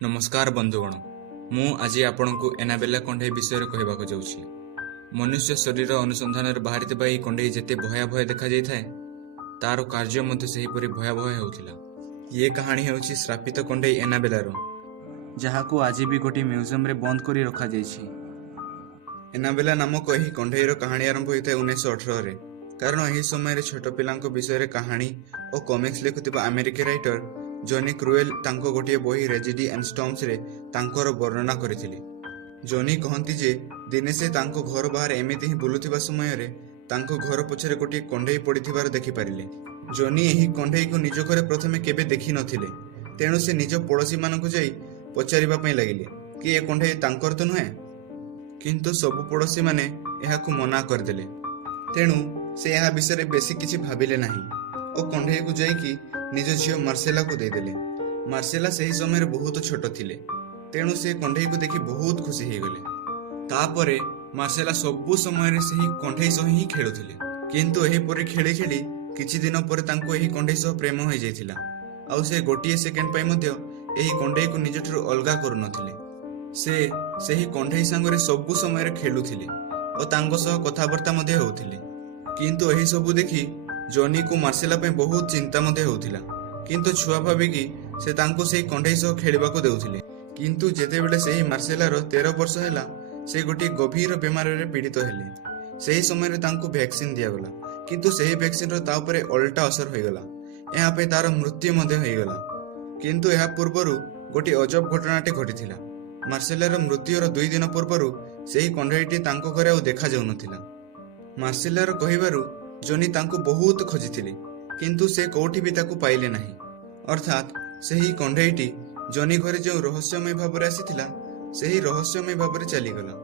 नमस्कार बंधुगण, मु आज आपण को एनाबेला कंढई विषय कहवाक जाऊँगी। मनुष्य शरीर अनुसंधान बाहरी यह कंढई जिते भयावह देखा जाए तार कार्य सेहीपरि भयावह होता। ये कहानी हूँ श्रापित कंढई एनाबेलार, जहाँ को आज भी गोटे म्यूजियम रे बंद करी रखा जाइछि। एनाबेला नामक यही कंढईर कहानी आरंभ होता है 1918 रे। कारण यही समय छोट पिलांक विषय कहानी और कॉमिक्स लिखुवा अमेरिकी राइटर जॉनी क्रुएल तांको गोटे बही रेजिडी एंड स्टॉर्म्स रे तांकर वर्णना करथिले। जॉनी कहती जे दिने से तांको घर बाहर एमिति ही बुलुथिबा समय रे तांको घर पछरे गोटे कंढई पड़िथिबार देखि पारिले। जॉनी एही कंढई को निज घरे प्रथमे केबे देखि नथिले, तेणु से निज पड़ोसी मानकु जाई पचारिबा पई लागिले कि ए कंढई तांकर तो नुहे। किंतु सबु पड़ोसी माने एहाकु मना करदेले, तेणु से यह विषय बेसी किछि भाबिले नाही और कंढई को जाई निज झील मार्सेला को देदेले। मार्सेला सही समय बहुत छोट थिले, तेणु से कंढई को देखि बहुत खुशी हो गले। तापरे मार्सेला सबु समय सही कंढई सह ही खेलुथिले, किंतु एही परे खेली खेली किछि दिन पर तांको एही कंढई सह प्रेम हो जाइथिला। आउ से गोटिए सेकेंड पई मध्य एही कंढई को निज ठुर अलगा करू नथिले। से सही कंढई संगरे सबु समय खेलुथिले और तांको सह कथाबार्ता मध्य होउथिले। किंतु एही सबु देखि जॉनी को मार्सेला पे बहुत चिंता मध्य होउथिला, किंतु छुआ भाबिकी से तांको सेही कंढई सह खेलिबाको देउथिले। किंतु जेतेबेले सेही मार्सेलार 13 वर्ष हैला से गोटे गभीर बेमार रे पीड़ित हेले। सेही समय तांको वैक्सीन दियागला, किंतु सेही वैक्सीन रो ता उपरे उल्टा असर होइगला। यहाँ पे तार मृत्यु मध्य होइगला। किंतु यह पूर्वरु गोटे अजब घटनाटे घटिथिला। मार्सेलार मृत्युर 2 दिन पूर्वरु सेही कंढईटी तांको घरे आ देखा जाउ नथिला। मार्सेलार कहिबारु जॉनी तांको बहुत खोजिथिले, किंतु से कोठी भी ताको पाइले नाही। अर्थात सेही कंढईटी जॉनी घरे जो रहस्यमय भाबरे आसीथिला सेही रहस्यमय भाबरे चलीगला।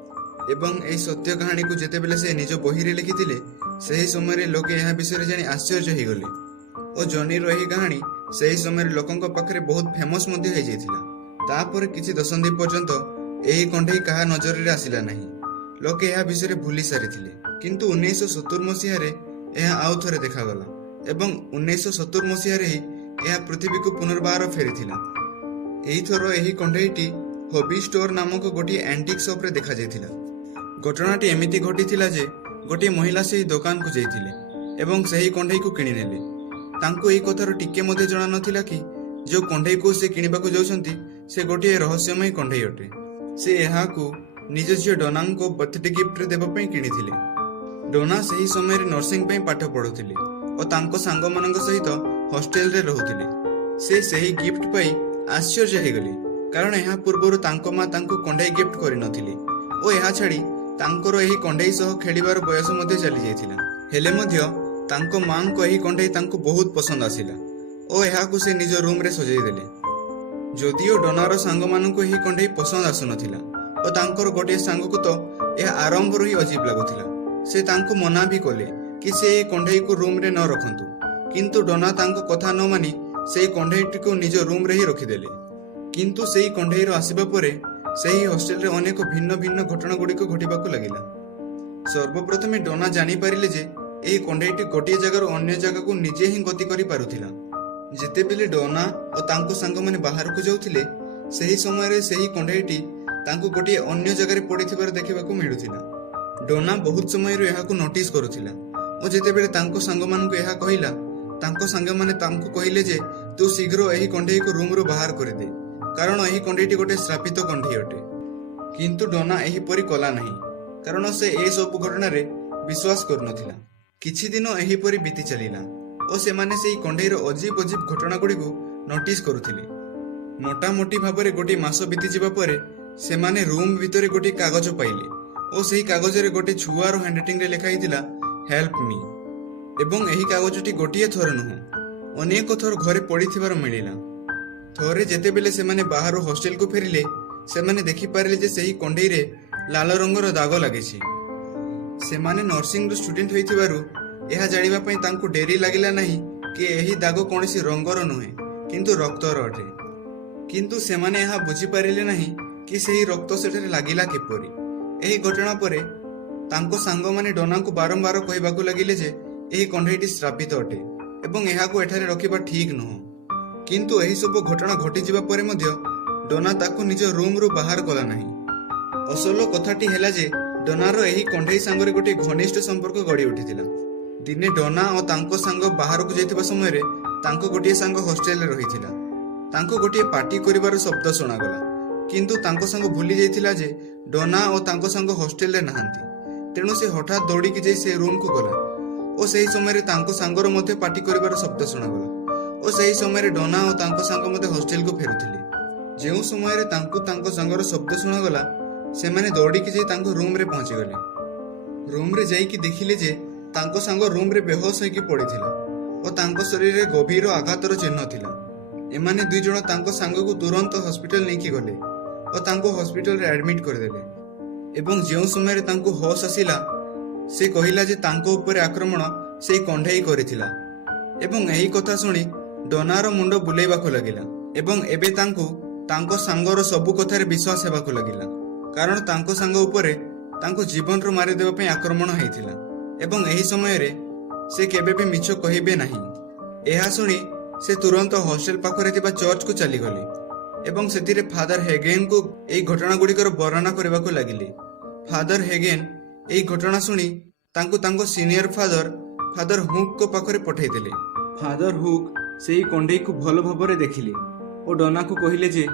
एवं एही सत्य कहानी को जेतेबेले से निज बही रे लिखिथिले सेही समय रे लोके यह विषय जानि आश्चर्य होइगले और जॉनी रो एही कहानी सेही समय रे लोकंक पाखरे बहुत फेमस मध्ये हो जाइथिला। तापर किछि दशंधि पर्यंत एही कंढई कहा नजर रे आसिला नाही। लोके यह विषय भूली सारिथिले, किंतु 1970 मसीह रे यह आउ थरे देखागला एवं 1970 मसीह रे यह पृथ्वी को पुनर्बार फेरिथिला। एही थरो एही कंढईटी हॉबी स्टोर नामक गोटे एंटिक शॉप रे देखा जाइथिला। घटनाटी एमिति घटिथिला जे गोटे महिला सेही दुकान को जाइथिले एवं सेही कंढई को किनि नेले। तांको एही कथार टिके मध्ये जणा नथिला कि जो कंढई को से किनिबाको जाउछंती से गोटे रहस्यमय कंढई अटे। से एहाकू निज झियो डोनांको बर्थडे गिफ्ट रे देबा पई किनिथिले। डोना सही समय नर्सिंग पे पाठ पढ़ुथिले और तांको सांग मानक सहित हॉस्टेल रे रहुथिले। से सही गिफ्ट पाई आश्चर्य हो गले, कारण यहाँ पूर्व तांको माँ तांको कंढई गिफ्ट करि नथिले और यह छाड़ी तांकर एही कंढई सह खेलिबार बयस मध्ये चली जाइथिला। हेले मध्ये तांको मां को एही कंढई तांको बहुत पसंद आसिला और यहाकू से निज रूम रे सजाई देले। जदियो डोनार सांग मानक एही कंढई पसंद आसु नथिला और तांकर गोटे सांग को तो यह आरंभ रही अजीब लागुथिला। से तांको मना भी कले कि से कंढई को रूम रे न रखंतु, किंतु डोना तांको कथा न मानी से कंढईटी को निज रूम रे ही रखिदेले। किंतु सेही कंढईर आसीबा परे सेही हॉस्टेल रे अनेक भिन्न भिन्न घटना गुड़िक घटिबाकू लागिला। सर्वप्रथमे डोना जानी पारिले जे एही कंढईटी गोटे जगार अन्य जगह को निजे ही गति करि पारुथिला। जेतेबेले डोना और तांको सांग माने बाहर को जाउथिले सेही समय रे सेही कंढईटी तांको गोटे अन्य जगह रे पड़िथिबार देखिबाकू मिलुथिला। डोना बहुत समय यह नोटिस करुथिला और जेतेबेले तांको सांग मानकु यह कहिला तांको सांग माने तांको कहिले जे तू शीघ्र एही कंढई को रूम रो बाहर कर दे, कारण एही कंढईटी गोटे श्रापित कंढई अटे। किंतु डोना एही परि कला नाही, कारण से ए सब घटना रे विश्वास करनथिला। किछि दिन एही परि बीती चलिला और से माने सेही कंढई रो अजीब अजीब घटना गुडी को नोटिस करुथिले। मोटा मोटी भाबरे गोटे मास बीती जिबा परे से माने रूम भितरे गोटे कागज पाइले और सही कागज रे गोटे छुआर हैंडराइटिंग रे लिखा हिथिला हेल्प मी। एवं एही कागजटी गोटिए थर नुह अनेक थर घरे पड़िथिबार मिलिला। थरे जेतेबेले से माने बाहर हॉस्टेल को फेरिले से माने देखि पारिले जे सही कंढई रे लाल रंगर दाग लागिछि। से माने नर्सिंग रो स्टूडेंट होइथिबारु एहा जानिबा पई तांको डेरी लागिला नाही कि एही दाग कोनसी रंगर नुहे किंतु रक्तर अटे। किंतु से माने एहा बुझी पारिले नाही कि सही रक्त सेठरे लागिला किपरि। एही घटना परे तांको सांग माने डोना को बारंबार कहबाकू लगिले जे एही कंढईटी श्रापित अटे एवं एहाकू एठारे रखिबा ठीक नुह। किंतु एही सब घटना घटी जिबा परे मध्य ଡୋନା ତାକୁ ନିଜ ରୁମରୁ ବାହାର କଲା ନାହିଁ। ଅସଲ କଥାଟି ହେଲା ଯେ ଡୋନାର ଏହି କଣ୍ଢେଇ ସାଙ୍ଗରେ ଗୋଟିଏ ଘନିଷ୍ଠ ସମ୍ପର୍କ ଗଢ଼ି ଉଠିଥିଲା। ଦିନେ ଡୋନା ଓ ତାଙ୍କ ସାଙ୍ଗ ବାହାରକୁ ଯାଇଥିବା ସମୟରେ ତାଙ୍କ ଗୋଟିଏ ସାଙ୍ଗ ହଷ୍ଟେଲରେ ରହିଥିଲା। ତାଙ୍କୁ ଗୋଟିଏ ପାଟି କରିବାର ଶବ୍ଦ ଶୁଣାଗଲା, କିନ୍ତୁ ତାଙ୍କ ସାଙ୍ଗ ଭୁଲି ଯାଇଥିଲା ଯେ ଡୋନା ଓ ତାଙ୍କ ସାଙ୍ଗ ହଷ୍ଟେଲରେ ନାହାନ୍ତି। ତେଣୁ ସେ ହଠାତ୍ ଦୌଡ଼ିକି ଯାଇ ସେ ରୁମକୁ ଗଲା ଓ ସେହି ସମୟରେ ତାଙ୍କ ସାଙ୍ଗର ମଧ୍ୟ ପାଟି କରିବାର ଶବ୍ଦ ଶୁଣାଗଲା ଓ ସେହି ସମୟରେ ଡୋନା ଓ ତାଙ୍କ ସାଙ୍ଗ ମଧ୍ୟ ହଷ୍ଟେଲକୁ ଫେରୁଥିଲେ। ଯେଉଁ ସମୟରେ ତାଙ୍କୁ ତାଙ୍କ ସାଙ୍ଗର ଶବ୍ଦ ଶୁଣାଗଲା, ସେମାନେ ଦୌଡ଼ିକି ଯାଇ ତାଙ୍କ ରୁମରେ ପହଞ୍ଚିଗଲେ। ରୁମରେ ଯାଇକି ଦେଖିଲେ ଯେ ତାଙ୍କ ସାଙ୍ଗ ରୁମରେ ବେହୋସ ହୋଇକି ପଡ଼ିଥିଲା ଓ ତାଙ୍କ ଶରୀରରେ ଗଭୀର ଆଘାତର ଚିହ୍ନ ଥିଲା। ଏମାନେ ଦୁଇ ଜଣ ତାଙ୍କ ସାଙ୍ଗକୁ ତୁରନ୍ତ ହସ୍ପିଟାଲ ନେଇକି ଗଲେ ଓ ତାଙ୍କୁ ହସ୍ପିଟାଲରେ ଆଡମିଟ୍ କରିଦେଲେ। ଏବଂ ଯେଉଁ ସମୟରେ ତାଙ୍କୁ ହୋସ୍ ଆସିଲା, ସେ କହିଲା ଯେ ତାଙ୍କ ଉପରେ ଆକ୍ରମଣ ସେଇ କଣ୍ଢେଇ କରିଥିଲା। ଏବଂ ଏହି କଥା ଶୁଣି ଡୋନାର ମୁଣ୍ଡ ବୁଲେଇବାକୁ ଲାଗିଲା ଏବଂ ଏବେ ତାଙ୍କୁ ତାଙ୍କ ସାଙ୍ଗର ସବୁ କଥାରେ ବିଶ୍ୱାସ ହେବାକୁ ଲାଗିଲା, କାରଣ ତାଙ୍କ ସାଙ୍ଗ ଉପରେ ତାଙ୍କୁ ଜୀବନରୁ ମାରିଦେବା ପାଇଁ ଆକ୍ରମଣ ହେଇଥିଲା ଏବଂ ଏହି ସମୟରେ ସେ କେବେ ବି ମିଛ କହିବେ ନାହିଁ। ଏହା ଶୁଣି ସେ ତୁରନ୍ତ ହଷ୍ଟେଲ ପାଖରେ ଥିବା ଚର୍ଚ୍ଚକୁ ଚାଲିଗଲେ ଏବଂ ସେଥିରେ ଫାଦର ହେଗେନଙ୍କୁ ଏହି ଘଟଣା ଗୁଡ଼ିକର ବର୍ଣ୍ଣନା କରିବାକୁ ଲାଗିଲେ। ଫାଦର ହେଗେନ ଏହି ଘଟଣା ଶୁଣି ତାଙ୍କୁ ତାଙ୍କ ସିନିୟର ଫାଦର ହୁକ୍ଙ୍କ ପାଖରେ ପଠାଇଦେଲେ। ଫାଦର ହୁକ୍ ସେହି କଣ୍ଢେଇକୁ ଭଲ ଭାବରେ ଦେଖିଲେ ଓ ଡୋନାକୁ କହିଲେ ଯେ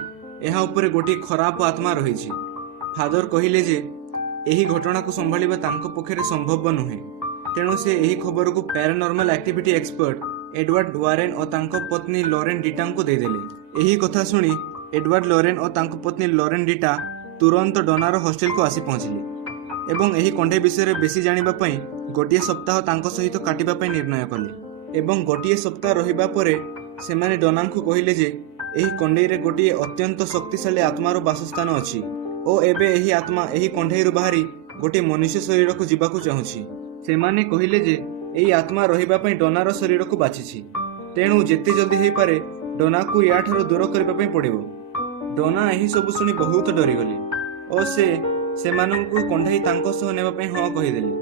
ଏହା ଉପରେ ଗୋଟିଏ ଖରାପ ଆତ୍ମା ରହିଛି। ଫାଦର କହିଲେ ଯେ ଏହି ଘଟଣାକୁ ସମ୍ଭାଳିବା ତାଙ୍କ ପକ୍ଷରେ ସମ୍ଭବ ନୁହେଁ, ତେଣୁ ସେ ଏହି ଖବରକୁ ପ୍ୟାରାନର୍ମାଲ ଆକ୍ଟିଭିଟି ଏକ୍ସପର୍ଟ ଏଡୱାର୍ଡ ୱାରେନ ଓ ତାଙ୍କ ପତ୍ନୀ ଲରେନ ଡିଟାଙ୍କୁ ଦେଇଦେଲେ। ଏହି କଥା ଶୁଣି ଏଡୱାର୍ଡ ଲରେନ ଓ ତାଙ୍କ ପତ୍ନୀ ଲରେନ ଡିଟା ତୁରନ୍ତ ଡୋନାର ହଷ୍ଟେଲକୁ ଆସି ପହଞ୍ଚିଲେ ଏବଂ ଏହି କଣ୍ଢେଇ ବିଷୟରେ ବେଶୀ ଜାଣିବା ପାଇଁ ଗୋଟିଏ ସପ୍ତାହ ତାଙ୍କ ସହିତ କାଟିବା ପାଇଁ ନିର୍ଣ୍ଣୟ କଲେ। ଏବଂ ଗୋଟିଏ ସପ୍ତାହ ରହିବା ପରେ ସେମାନେ ଡୋନାଙ୍କୁ କହିଲେ ଯେ ଏହି କଣ୍ଢେଇରେ ଗୋଟିଏ ଅତ୍ୟନ୍ତ ଶକ୍ତିଶାଳୀ ଆତ୍ମାର ବାସସ୍ଥାନ ଅଛି ଓ ଏବେ ଏହି ଆତ୍ମା ଏହି କଣ୍ଢେଇରୁ ବାହାରି ଗୋଟିଏ ମନୁଷ୍ୟ ଶରୀରକୁ ଯିବାକୁ ଚାହୁଁଛି। ସେମାନେ କହିଲେ ଯେ ଏହି ଆତ୍ମା ରହିବା ପାଇଁ ଡୋନାର ଶରୀରକୁ ବାଛିଛି, ତେଣୁ ଯେତେ ଜଲ୍ଦି ହୋଇପାରେ ଡୋନାକୁ ୟାଠାରୁ ଦୂର କରିବା ପାଇଁ ପଡ଼ିବ। ଡୋନା ଏହି ସବୁ ଶୁଣି ବହୁତ ଡରିଗଲେ ଓ ସେମାନଙ୍କୁ କଣ୍ଢେଇ ତାଙ୍କ ସହ ନେବା ପାଇଁ ହଁ କହିଦେଲେ।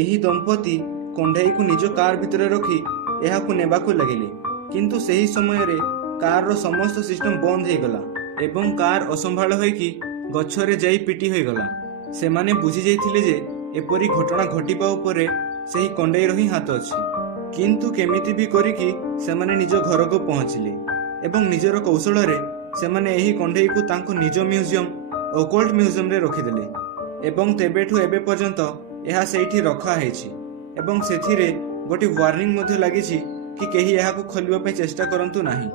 ଏହି ଦମ୍ପତି କଣ୍ଢେଇକୁ ନିଜ କାର ଭିତରେ ରଖି ଏହାକୁ ନେବାକୁ ଲାଗିଲେ, କିନ୍ତୁ ସେହି ସମୟରେ କାରର ସମସ୍ତ ସିଷ୍ଟମ ବନ୍ଦ ହୋଇଗଲା ଏବଂ କାର ଅସମ୍ଭାଳ ହୋଇକି ଗଛରେ ଯାଇ ପିଟି ହୋଇଗଲା। ସେମାନେ ବୁଝି ଯାଇଥିଲେ ଯେ ଏପରି ଘଟଣା ଘଟିବା ଉପରେ ସେହି କଣ୍ଢେଇର ହିଁ ହାତ ଅଛି, କିନ୍ତୁ କେମିତି ବି କରିକି ସେମାନେ ନିଜ ଘରକୁ ପହଞ୍ଚିଲେ ଏବଂ ନିଜର କୌଶଳରେ ସେମାନେ ଏହି କଣ୍ଢେଇକୁ ତାଙ୍କ ନିଜ ମ୍ୟୁଜିୟମ ଓକଲ୍ଟ ମ୍ୟୁଜିୟମରେ ରଖିଦେଲେ ଏବଂ ତେବେଠୁ ଏବେ ପର୍ଯ୍ୟନ୍ତ ଏହା ସେଇଠି ରଖା ହେଇଛି ଏବଂ ସେଥିରେ ଗୋଟିଏ ୱାର୍ଣ୍ଣିଂ ମଧ୍ୟ ଲାଗିଛି କି କେହି ଏହାକୁ ଖୋଲିବା ପାଇଁ ଚେଷ୍ଟା କରନ୍ତୁ ନାହିଁ।